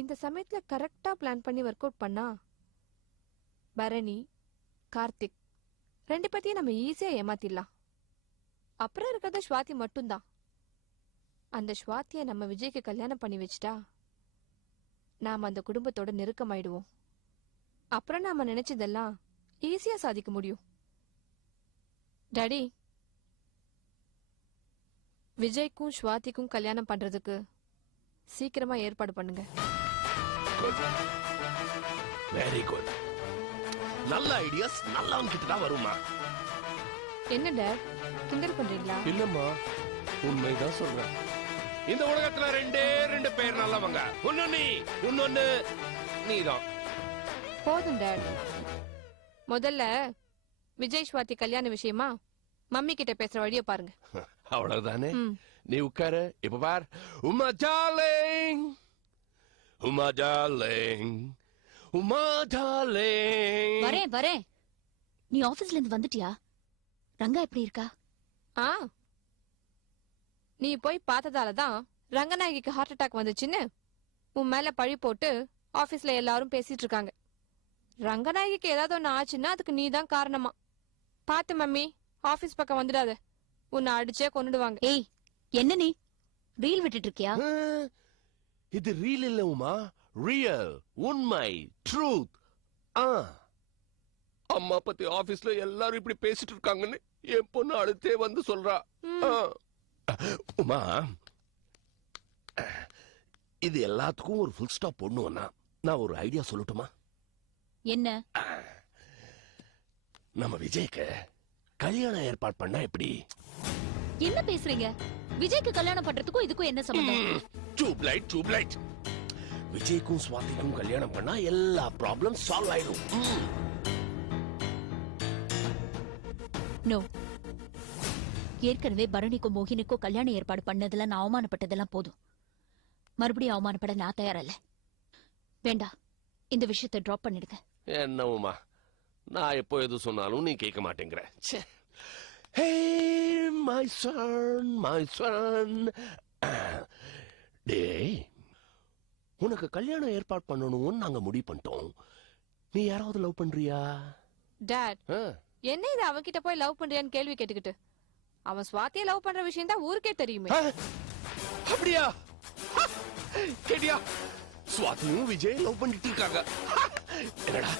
இந்த சமயத்துல கரெக்டா பிளான் பண்ணி ஒர்க் அவுட் பண்ணா பரணி கார்த்திக் ரெண்டு பேத்தையும் நம்ம ஈஸியா ஏமாத்திடலாம். அப்புறம் இருக்கிறது ஸ்வாதி மட்டும்தான். அந்த ஸ்வாதிய நம்ம விஜய்க்கு கல்யாணம் பண்ணி வச்சுட்டா நாம அந்த குடும்பத்தோட நெருக்கமாயிடுவோம். அப்புறம் நாம நினைச்சதெல்லாம் ஈஸியா சாதிக்க முடியும். டாடி, விஜய்க்கும் ஸ்வாதிக்கும் கல்யாணம் பண்றதுக்கு சீக்கிரமா ஏற்பாடு பண்ணுங்க. Very good. நல்ல ஐடியாஸ் நல்லவங்க கிட்ட தான் வருமா? என்ன டாட், கிண்டல் பண்றீங்களா? இல்லம்மா, உண்மைதான் சொல்றேன். இந்த உலகத்துல ரெண்டு பேர் நல்லவங்க. ஒன்னு நீ, இன்னொன்னு நீதான். போதும் டாட். முதல்ல விஜய் ஸ்வாதி கல்யாண விஷயமா மம்மி கிட்ட பேசுற வழிய பாருங்க. அவ்வளவுதானே? நீ உட்காரு. இப்ப பார். Uma darling, Uma darling, Uma darling. வரேன். நீ ஆபீஸ்ல இருந்து வந்துட்டியா? ரங்கா எப்படி இருக்கா? நீ போய் பார்த்ததாலதான் ரங்கநாயகிக்கு ஹார்ட் அட்டாக் வந்துச்சுன்னு உன் மேல பழி போட்டு ஆபீஸ்ல எல்லாரும் பேசிட்டு இருக்காங்க. ரங்கநாயகிக்கு ஏதாவது ஒண்ணு ஆச்சுன்னா அதுக்கு நீதான் காரணமா. பாத்து மம்மி, ஆபீஸ் பக்கம் வந்துடாத, உன்னை அடிச்சே கொன்னுடுவாங்க. ஏய், என்ன நீ ரீல் விட்டுட்டு இருக்கியா? இது ரீல் இல்ல உமா, ரியல், உண்மை, ட்ரூத். அம்மா பத்தி ஆபீஸ்ல எல்லாரும் இப்படி பேசிட்டு இருக்காங்கன்னு என் பொண்ணு அடுத்தே வந்து சொல்றா. உமா, இது எல்லாத்துக்கும் ஒரு ஃபுல் ஸ்டாப் போடணும்னா நான் ஒரு ஐடியா சொல்லட்டுமா? என்ன? நம்ம விஜய்க்கு கல்யாணம் ஏற்பாடு பண்ணா எப்படி? என்ன பேசுறீங்க? விஜய்க்கு கல்யாணம் பண்றதுக்கும் இதுக்கும் என்ன சம்பந்தம்? டியூப்லைட். விஜய்க்கும் ஸ்வாதிக்கும் கல்யாணம் பண்ணா எல்லா ப்ராப்ளம் சால்வ் ஆயிடும். நோ. ஏற்கனவே பரணிக்கும் மோகினிக்கும் கல்யாணம் ஏற்பாடு பண்ணதுல நான் அவமானப்பட்டதெல்லாம் போதும். மறுபடியும் அவமானப்பட நான் தயாரில்ல. வேண்டாம், இந்த விஷயத்தை டிராப் பண்ணிடுங்க. என்ன உமா, நான் எப்போ எது சொன்னாலும் நீ கேட்க மாட்டேங்கிற. Hey, my son. டேய், உனக்கு கல்யாணம் ஏற்பாடு பண்ணணும்னு நாங்க முடிவு பண்ணிட்டோம். நீ யாராவது லவ் பண்றியா? டாட், என்ன இது அவன்கிட்ட போய் லவ் பண்றியான்னு கேள்வி கேட்டுக்கிட்டு? அவன் ஸ்வாதியை லவ் பண்ற விஷயம் தான் ஊருக்கே தெரியுமே. அப்படியா? கேட்டியா? ஸ்வாதியும் விஜய் லவ் பண்ணிட்டு இருக்காங்க. என்னடா,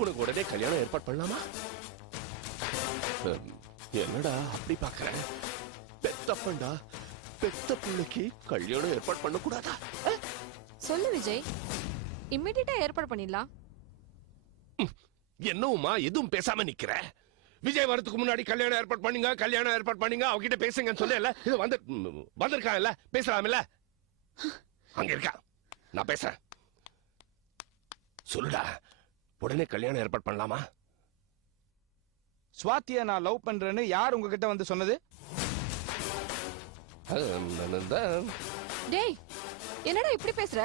உனக்கு உடனே கல்யாணம் ஏற்பாடு பண்ணலாமா? என்னடா அப்படி பாக்குற? பெத்தப்பண்டா, பெத்த பிள்ளைக்கு கல்யாணம் ஏற்பாடு பண்ண கூடாதா? சொல்லு விஜய், இம்மிடியா ஏற்பாடு பண்ணிடலாம். என்னவுமா எதுவும் பேசாம நிக்கிற? விஜய் வரதுக்கு முன்னாடி கல்யாணம் ஏற்பாடு பண்ணீங்க, அவகிட்ட பேசுங்கன்னு சொல்லல. இது வந்திருக்கான் இல்ல, பேசலாம்ல? அங்க இருக்கா, நான் பேசுறேன். சொல்லுடா, உடனே கல்யாணம் ஏற்பாடு பண்ணலாமா? ஸ்வாதியை நான் லவ் பண்றேன்னு யார் உங்ககிட்ட வந்து சொன்னது? டேய், என்னடா இப்படி பேசுற?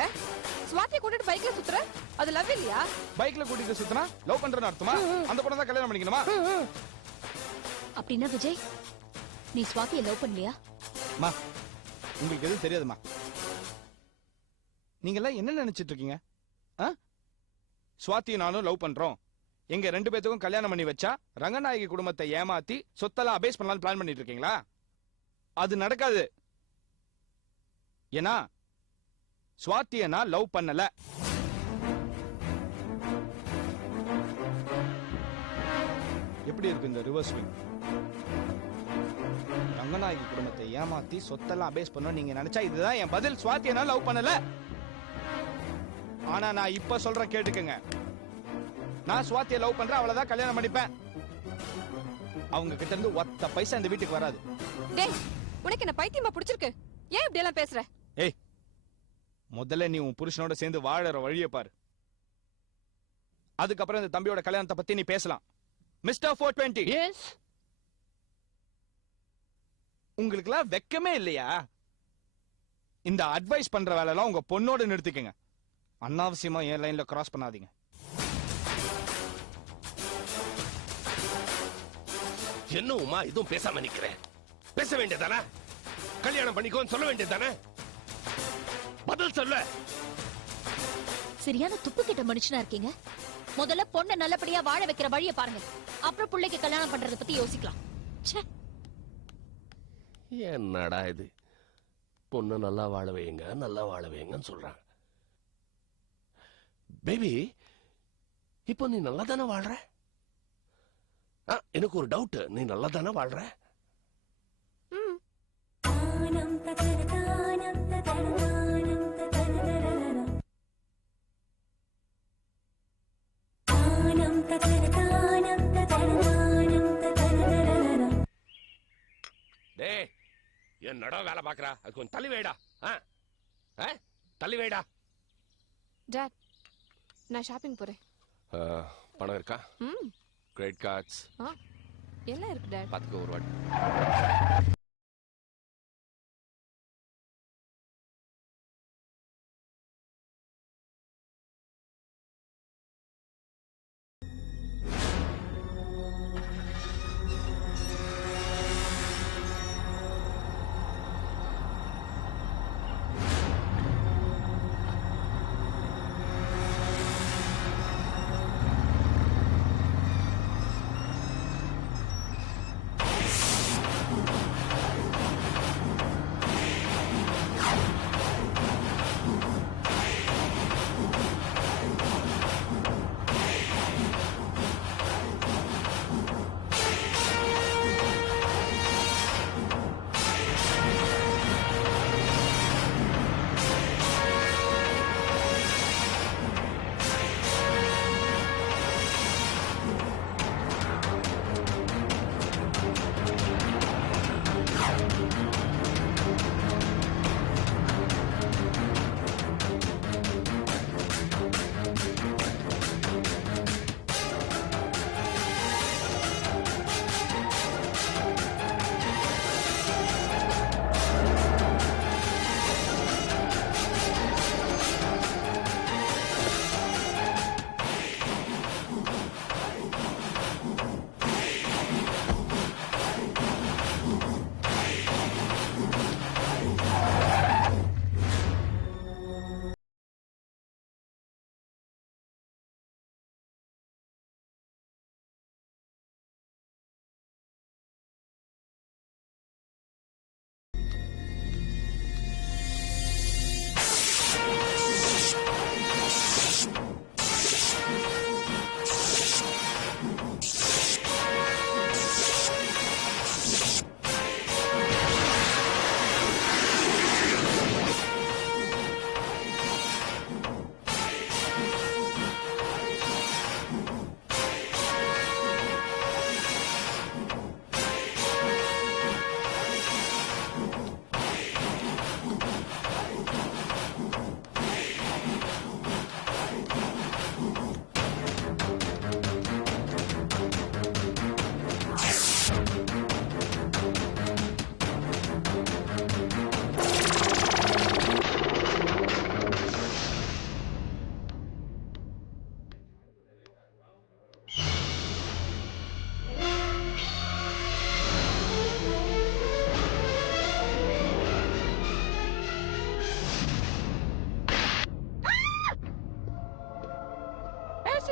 ஸ்வாதியை கூட்டிட்டு பைக்ல சுத்துற, அது லவ் இல்லையா? பைக்ல கூட்டிட்டு சுத்தினா லவ் பண்றேன்னு அர்த்தமா? அந்த பொண்ணை தான் கல்யாணம் பண்ணிக்கணுமா? அப்படின்னா விஜய், நீ ஸ்வாதியை லவ் பண்ணலையா? மா, உங்களுக்கு எதுவும் தெரியாதுமா. நீங்க எல்லாம் என்ன நினைச்சிட்டு இருக்கீங்க? ஸ்வாதியை நானும் லவ் பண்றோம், எங்க ரெண்டு பேத்துக்கும் கல்யாணம் பண்ணி வச்சா ரங்கநாயகி குடும்பத்தை ஏமாத்தி சொத்தெல்லாம் அபேஸ் பண்ணலாம்னு பிளான் பண்ணிட்டு இருக்கீங்களா? அது நடக்காது. ஏன்னா ஸ்வாதியை நான் லவ் பண்ணல. எப்படி இருக்கு இந்த ரிவர்ஸ் ஸ்விங்? ரங்கநாயகி குடும்பத்தை ஏமாத்தி சொத்தெல்லாம் அபேஸ் பண்ண நீங்க நினைச்சா இதுதான் என் பதில். ஸ்வாதியை நான் லவ் பண்ணல. ஆனா நான் இப்ப சொல்றேன், கேட்டுக்கங்க. நான் ஸ்வாதியை லவ் பண்றேன், அவளதான் கல்யாணம் பண்ணிப்பேன். அவங்க கிட்ட இருந்து ஒத்த பைசா இந்த வீட்டுக்கு வராது. டேய், உனக்கு என்ன பைத்தியமா பிடிச்சிருக்கு? ஏன் இப்படி எல்லாம் பேசுற? ஏய், முதல்ல நீ உன் புருஷனோட சேர்ந்து வாழற வழியை பாரு. அதுக்கப்புறம் இந்த தம்பியோட கல்யாணத்தை பத்தி நீ பேசலாம். மிஸ்டர் 420. எஸ். உங்களுக்குலாம் வெக்கமே இல்லையா? இந்த அட்வைஸ் பண்ற வேலை எல்லாம் உங்க பொண்ணோட நிறுத்திக்கங்க. அனாவசியமா என் லைன்ல கிராஸ் பண்ணாதீங்க. என்ன உமா எதுவும் பேசாம நிக்கிறேன்? பேச வேண்டியதானே? கல்யாணம் பண்ணிக்கோன்னு சொல்ல வேண்டியதானே? பதில் சொல்ல. சரியான துப்பு கிட்ட மனுஷனா இருக்கீங்க. முதல்ல பொண்ணை நல்லபடியா வாழ வைக்கிற வழியை பாருங்க. அப்புறம் பிள்ளைக்கு கல்யாணம் பண்றத பத்தி யோசிக்கலாம். ச்சே. என்னடா இது, பொண்ணு நல்லா வாழ வைங்க நல்லா வாழ வைங்கன்னு சொல்றாங்க. பேபி, இப்போ நீ நல்லா தானே வாழ்ற? எனக்கு ஒரு டவுட், நீ நல்லா தானே வாழ்ற? ம். டேய், என்னடா வேலை பாக்குறா? அது கொஞ்சம் தள்ளி வைடா. தள்ளி வைடா. டாட், நான் ஷாப்பிங் போறேன். பணம் இருக்கா? ம். கிரெடிட் கார்ட்ஸ் எல்லாம் இருக்கு டாட். பார்த்துக்க ஒரு வாட்டி.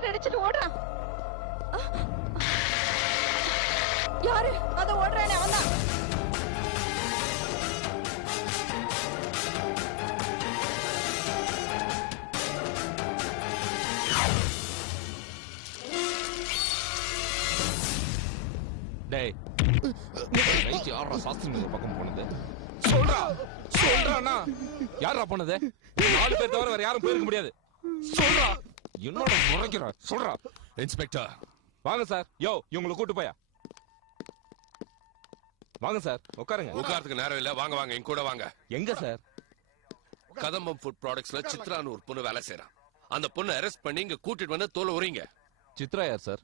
அடிச்சிட்டு ஓடுறான். யாரு அத ஓடுறானே? அவன்தான். டேய், நைட் யாரா சாஸ்திரி பக்கம் போனது? சொல்றானா? யாரா போனது? 4 பேர் தவிர வேற யாரும் போயிருக்க முடியாது. சொல்றா. என்னோட முறைக்கிற? சொல்றா. இன்ஸ்பெக்டர் வாங்க சார். யோ, இவங்களை கூட்டு போயா. வாங்க சார், உட்காருங்க. உட்கார்றதுக்கு நேரம் இல்ல. வாங்க வாங்க, என் கூட வாங்க. எங்க சார்? கதம்பம் ஃபுட் ப்ராடக்ட்ஸ்ல சித்ரான்னு ஒரு பொண்ணு வேலை செய்றான். அந்த பொண்ணு அரெஸ்ட் பண்ணி இங்க கூட்டிட்டு வந்து தோலை உரிங்க. சித்ரா யார் சார்?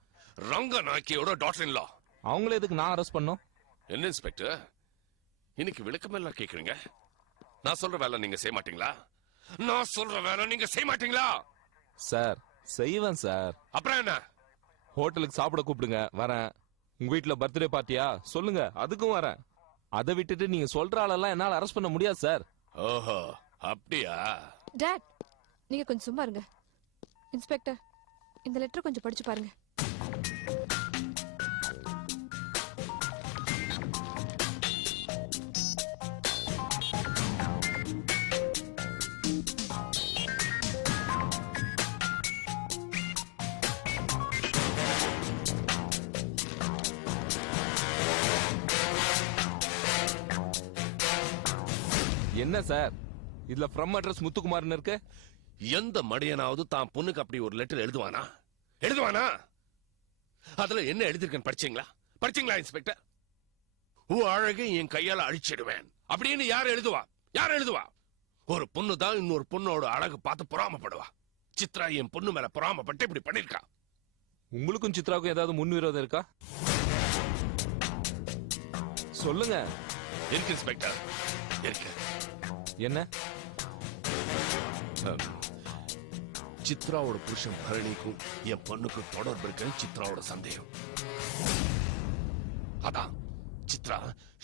ரங்க நாக்கியோட டாட்டர் இன் லா. அவங்கள எதுக்கு நான் அரெஸ்ட் பண்ணோம்? என்ன இன்ஸ்பெக்டர், இன்னைக்கு விளக்கமெல்லாம் கேக்குறீங்க? நான் சொல்ற வேலை நீங்க செய்ய மாட்டீங்களா? நான் சொல்ற வேலை நீங்க செய்ய மாட்டீங்களா? சார், செய்வேன் சார். அப்புறம் என்ன? ஹோட்டலுக்கு சாப்பிட கூப்பிடுங்க, வரேன். உங்க வீட்டுல பர்த்டே பார்ட்டியா சொல்லுங்க, அதுக்கும் வரேன். அதை விட்டுட்டு நீங்க சொல்ற ஆளெல்லாம் என்னால அரெஸ்ட் பண்ண முடியாது சார். ஓஹோ, அப்படியா? டாட், நீங்க கொஞ்சம் சும்மா இருங்க. இன்ஸ்பெக்டர், இந்த லெட்டர் கொஞ்சம் படிச்சு பாருங்க. என்ன சார் இதுல ஃப்ரம் அட்ரஸ் முத்துக்குமார்னு இருக்கு? எந்த மடியனாவது தான் பொண்ணுக்கு அப்படி ஒரு லெட்டர் எழுதுவானா? எழுதுவானா? அதுல என்ன எழுதிருக்கேன்னு படிச்சீங்களா இன்ஸ்பெக்டர்? ஓ அழகு என் கையால அழிச்சிடுவேன் அப்படின்னு யார் எழுதுவா? ஒரு பொண்ணு தான் இன்னொரு பொண்ணோட அழகு பார்த்து பொறாமப்படுவா. சித்ரா என் பொண்ணு மேல பொறாமப்பட்டு இப்படி பண்ணிருக்கா. உங்களுக்கும் சித்ராவுக்கும் ஏதாவது முன்விரோதம் இருக்கா? சொல்லுங்க. இருக்கு இன்ஸ்பெக்டர், இருக்கு. என்ன? சித்ராவோட புருஷன் பரணிக்கும் என் பொண்ணுக்கு தொடர்பு இருக்குன்னு சித்ராவோட சந்தேகம். அதான் சித்ரா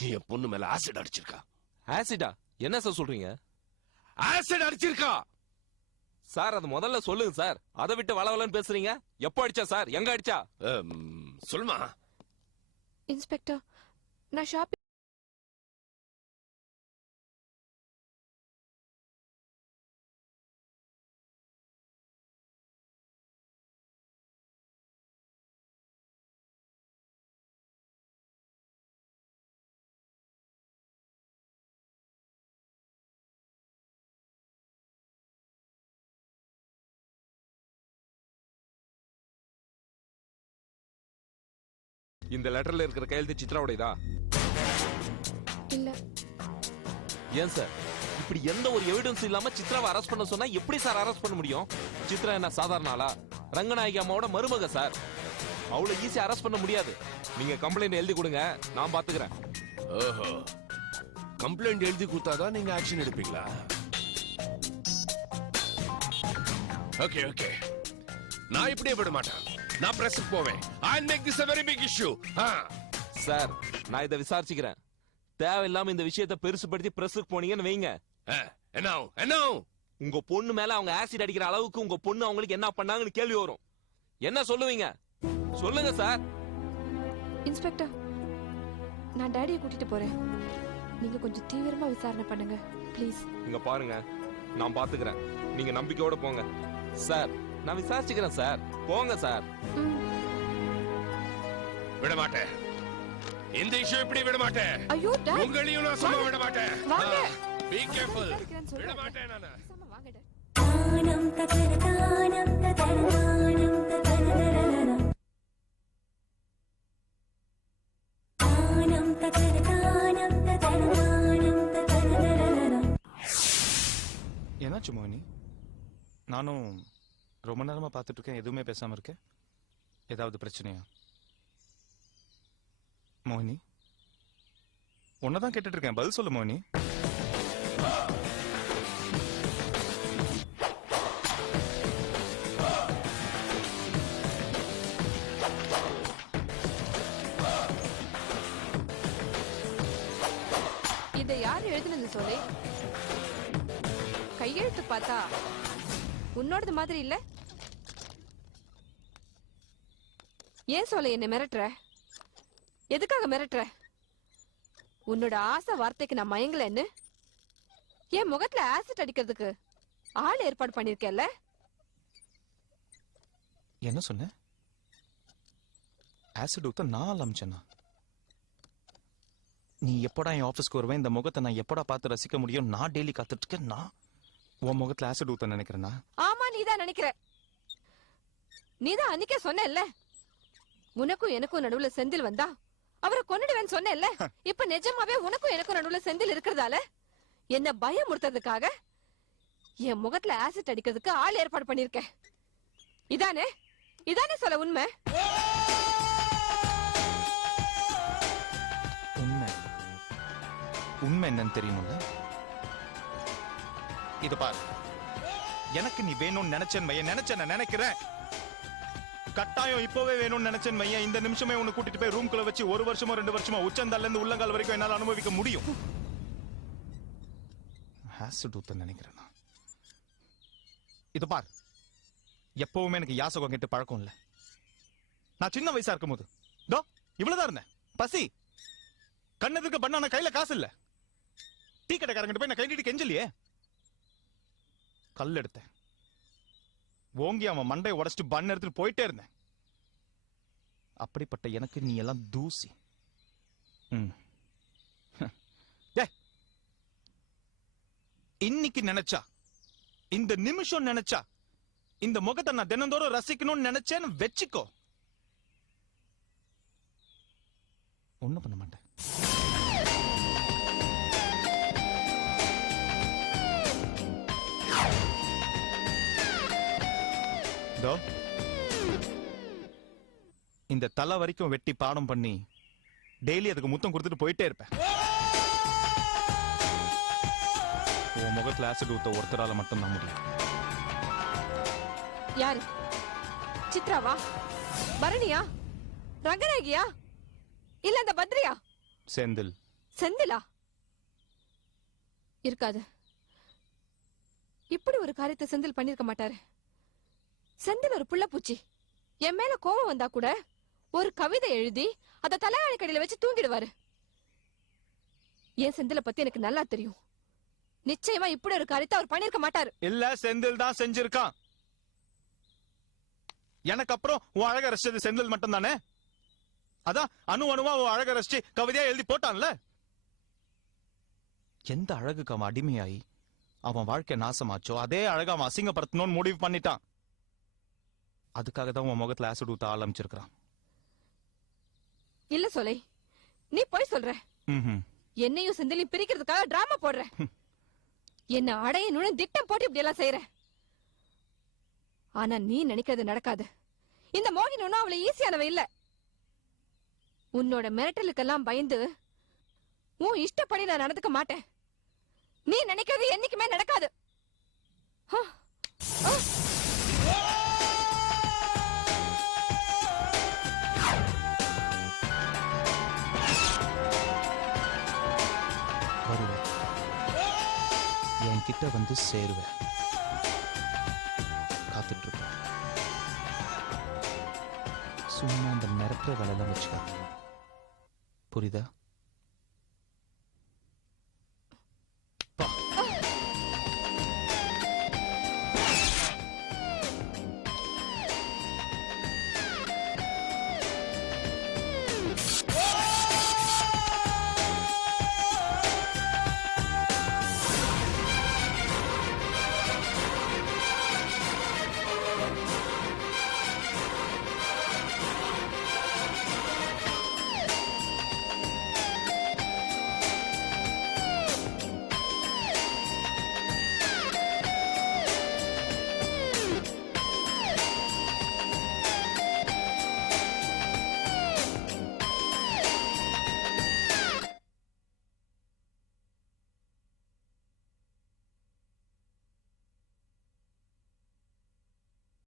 என் பொண்ணு மேல ஆசிட் அடிச்சிருக்கா. ஆசிடா? என்ன சார் சொல்றீங்க? ஆசிட் அடிச்சிருக்கா சார் அது முதல்ல சொல்லுங்க சார். அதை விட்டு வளவலன்னு பேசுறீங்க. எப்போ அடிச்சா சார்? எங்க அடிச்சா? சொல்லுமா. இன்ஸ்பெக்டர், நான் ஷாப்பிங் இந்த லெட்டர்ல இருக்கிற கையெழுத்து சித்ராவுடையதா? இல்ல. ஏன் சார் இப்படி எந்த ஒரு எவிடன்ஸ் இல்லாம சித்ராவை அரெஸ்ட் பண்ண சொன்னா எப்படி சார் அரெஸ்ட் பண்ண முடியும்? சித்ரா என்ன சாதாரண ஆளா? ரங்கநாயகி அம்மாவோட மருமக சார். அவ்வளவு ஈஸியா அரெஸ்ட் பண்ண முடியாது. நீங்க கம்ப்ளைண்ட் எழுதி கொடுங்க, நான் பாத்துக்கிறேன். ஓஹோ, கம்ப்ளைண்ட் எழுதி கொடுத்தாதான் நீங்க ஆக்ஷன் எடுப்பீங்களா? ஓகே ஓகே, நான் இப்படியே விட மாட்டேன். நான் பிரஸ்க்கு போவேன். I'll make this a very big issue. Sir நான் இதை விசாரிச்சுக்கிறேன். தேவையில்லாம இந்த விஷயத்தை பெருசுபடுத்தி பிரஸ்க்கு போனீங்கன்னு வைங்க. என்ன உங்க பொண்ணு மேல அவங்க ஆசிட் அடிக்கிற அளவுக்கு உங்க பொண்ணு அவங்களுக்கு என்ன பண்ணாங்கன்னு கேள்வி வரும். என்ன சொல்லுவீங்க? சொல்லுங்க சார். இன்ஸ்பெக்டர், நான் டாடியை கூட்டிட்டு போறேன். நீங்க கொஞ்சம் தீவிரமா விசாரணை பண்ணுங்க ப்ளீஸ். இங்க பாருங்க, நான் பாத்துக்கிறேன். நீங்க நம்பிக்கையோட போங்க சார். நான் விசாரிச்சுக்கிறேன் சார். போங்க சார். விட மாட்டேன். இந்த இஷ்யூ இப்படி விட மாட்டேன். ஐயோ டாட், உங்களையும் நான் சும்மா விட மாட்டேன். வாங்க. பீ கேர்ஃபுல். விட மாட்டேன் நானு. வாங்க டாட். தானம் தகர தானம் தகர தானம் தகர தானம் தகர தானம் தகர தானம் தகர. என்னாச்சு மோகினி? நானும் ரொம்ப நேரமா பார்த்துட்டு இருக்கேன், எதுவுமே பேசாம இருக்கேன். ஏதாவது பிரச்சனையா? மோகினி, உன்னதான் கேட்டுட்டு இருக்கேன், பதில் சொல்லு மோகினி. இதை யார் எழுதுனது சொல்லு. கையெழுத்து பார்த்தா உன்னோடது மாதிரி இல்ல. ஏன் சொல்ல என்ன மிரட்டுற? எதுக்காக மிரட்டுற? உன்னோட ஆசை வார்த்தைக்கு நான் மயங்கலன்னு என் முகத்துல ஆசிட் அடிக்கிறதுக்கு ஆள் ஏற்பாடு பண்ணிருக்கேல்ல. என்ன சொன்ன? ஆசிட் ஊத்த நான் அமிச்சேனா? நீ எப்படா என் ஆபீஸ்க்கு வருவேன்? இந்த முகத்தை நான் எப்படா பார்த்து ரசிக்க முடியும்? நான் டெய்லி காத்துட்டு இருக்கேன். நான் உன் முகத்துல ஆசிட் ஊத்த நினைக்கிறேன்னா? ஆமா, நீதான் நினைக்கிற. நீதான் அன்னைக்கே சொன்னேல்ல, உனக்கும் எனக்கும் நடுவுல செந்தில் வந்தா அவரை கொன்னுடுவேன்னு சொன்னேல்ல. இப்ப நிஜமாவே உனக்கும் எனக்கும் நடுவுல செந்தில் இருக்கிறதால என்ன பயமுறுத்ததுக்காக என் முகத்துல ஆசிட் அடிக்கிறதுக்கு ஆள் ஏற்பாடு பண்ணிருக்கேன். இதானே இதானே சொல்ல உண்மை. உண்மை உண்மை என்னன்னு தெரியுமில்ல? இது பாரு, எனக்கு நீ வேணும்னு நினைச்சேன் மைய, நினைச்சேன் நினைக்கிறேன். கட்டாயம் இப்பவே வேணும்னு நினைச்சேன் மைய, இந்த நிமிஷமே உன்னை கூட்டிட்டு போய் ரூம்குள்ள வச்சு 1 வருஷமோ 2 வருஷமோ உச்சந்தால இருந்து உள்ளங்கால் வரைக்கும் என்னால அனுபவிக்க முடியும். ஆசிட் ஊத்த நினைக்கிறேன். இது பார், எப்பவுமே எனக்கு யாசகம் கேட்டு பழக்கம் இல்ல. நான் சின்ன வயசா இருக்கும் போது தோ இவ்வளவுதான் இருந்தேன். பசி கண்ணதுக்கு பண்ண கையில காசு இல்ல. டீ கடைக்காரங்கிட்ட போய் நான் கை நீட்டி கெஞ்சலையே. கல் எடுத்தேன், ஓங்கி அவன் மண்டையை உடைச்சிட்டு பண்ண எடுத்துட்டு போயிட்டே இருந்தேன். அப்படிப்பட்ட எனக்கு நீ எல்லாம் தூசி. இன்னைக்கு நினைச்சா, இந்த நிமிஷம் நினைச்சா, இந்த முகத்தை நான் தினந்தோறும் ரசிக்கணும்னு நினைச்சேன்னு வெச்சுக்கோ, ஒண்ணும் பண்ண மாட்டேன். இந்த தலை வரைக்கும் வெட்டி பாடம் பண்ணி டெய்லி அதுக்கு முத்தம் கொடுத்துட்டு போயிட்டே இருப்பேன். உன் முகத்துல ஆசிட் ஊத்த ஒருத்தரால மட்டும் தான் முடியும். யாரு? சித்ராவா? பரணியா? ரங்கநாயகியா? இல்ல அந்த பத்ரியா? செந்தில். செந்திலா? இருக்காது. இப்படி ஒரு காரியத்தை செந்தில் பண்ணிருக்க மாட்டாரு. செந்தில் ஒரு புள்ள பூச்சி. என் மேல கோவம் வந்தா கூட ஒரு கவிதை எழுதி அத தலைவாணி கடையில வச்சு தூங்கிடுவாரு. என் செந்தில பத்தி எனக்கு நல்லா தெரியும். நிச்சயமா இப்படி ஒரு காரியத்தை அவர் பண்ணிருக்க மாட்டாரு. இல்ல, செந்தில் தான் செஞ்சிருக்கான். எனக்கு அப்புறம் உன் அழக ரசிச்சது செந்தில் மட்டும் தானே. அதான் அணு அணுவா உன் அழக ரசிச்சு கவிதையா எழுதி போட்டான்ல. எந்த அழகுக்கு அவன் அடிமையாயி அவன் வாழ்க்கை நாசமாச்சோ அதே அழக அவன் அசிங்கப்படுத்தணும்னு முடிவு பண்ணிட்டான். அதுக்காக தான் உன் முகத்துல ஆசிட் ஊத்த ஆரம்பிச்சிருக்கான். இல்ல சோலை, நீ போய் சொல்ற. என்னையும் செந்திலையும் பிரிக்கிறதுக்காக டிராமா போடுற. என்ன அடையணும்னு திட்டம் போட்டு இப்படி எல்லாம் செய்யற. ஆனா நீ நினைக்கிறது நடக்காது. இந்த மோகினி ஒன்னும் அவளை ஈஸியானவ இல்ல. உன்னோட மிரட்டலுக்கெல்லாம் பயந்து உன் இஷ்டப்படி நான் நடந்துக்க மாட்டேன். நீ நினைக்கிறது என்னைக்குமே நடக்காது. வருவேன், என்கிட்ட வந்து சேருவேன், காத்துட்டு இருப்பேன். சும்மா அந்த மிரட்டுற வேலையெல்லாம் வச்சுக்காத, புரியுதா?